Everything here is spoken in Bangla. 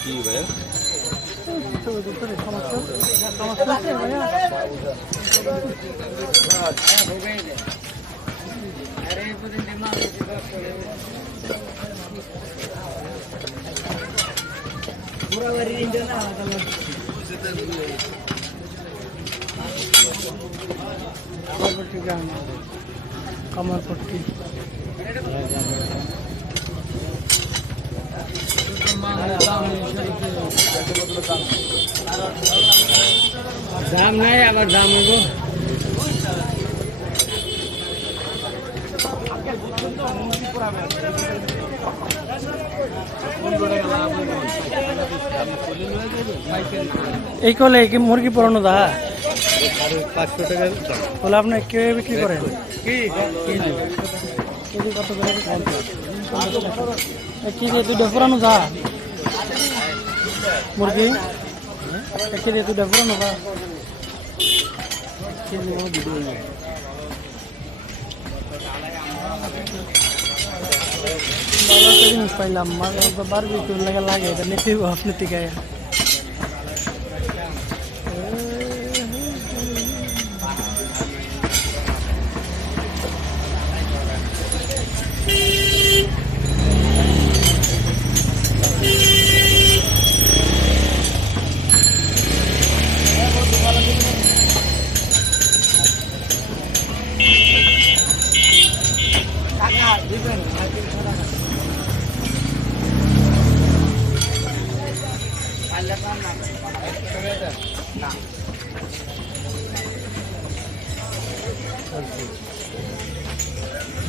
কি ভাই कमर पट्टी दाम नहीं अगर दाम को এই কলে কি মুরগি পুরানো দা 500 টাকা বলে আপনি কে বিক্রি করেন কি কেজি কত করে কেজি দুটো পুরানো দা মুরগি কেজি দুটো পুরানো দা কেজি ভিডিও ভালো একটা জিনিস পাইলাম মানে বারবিকিউ লাগে এটা নিতে আপনি থেকে না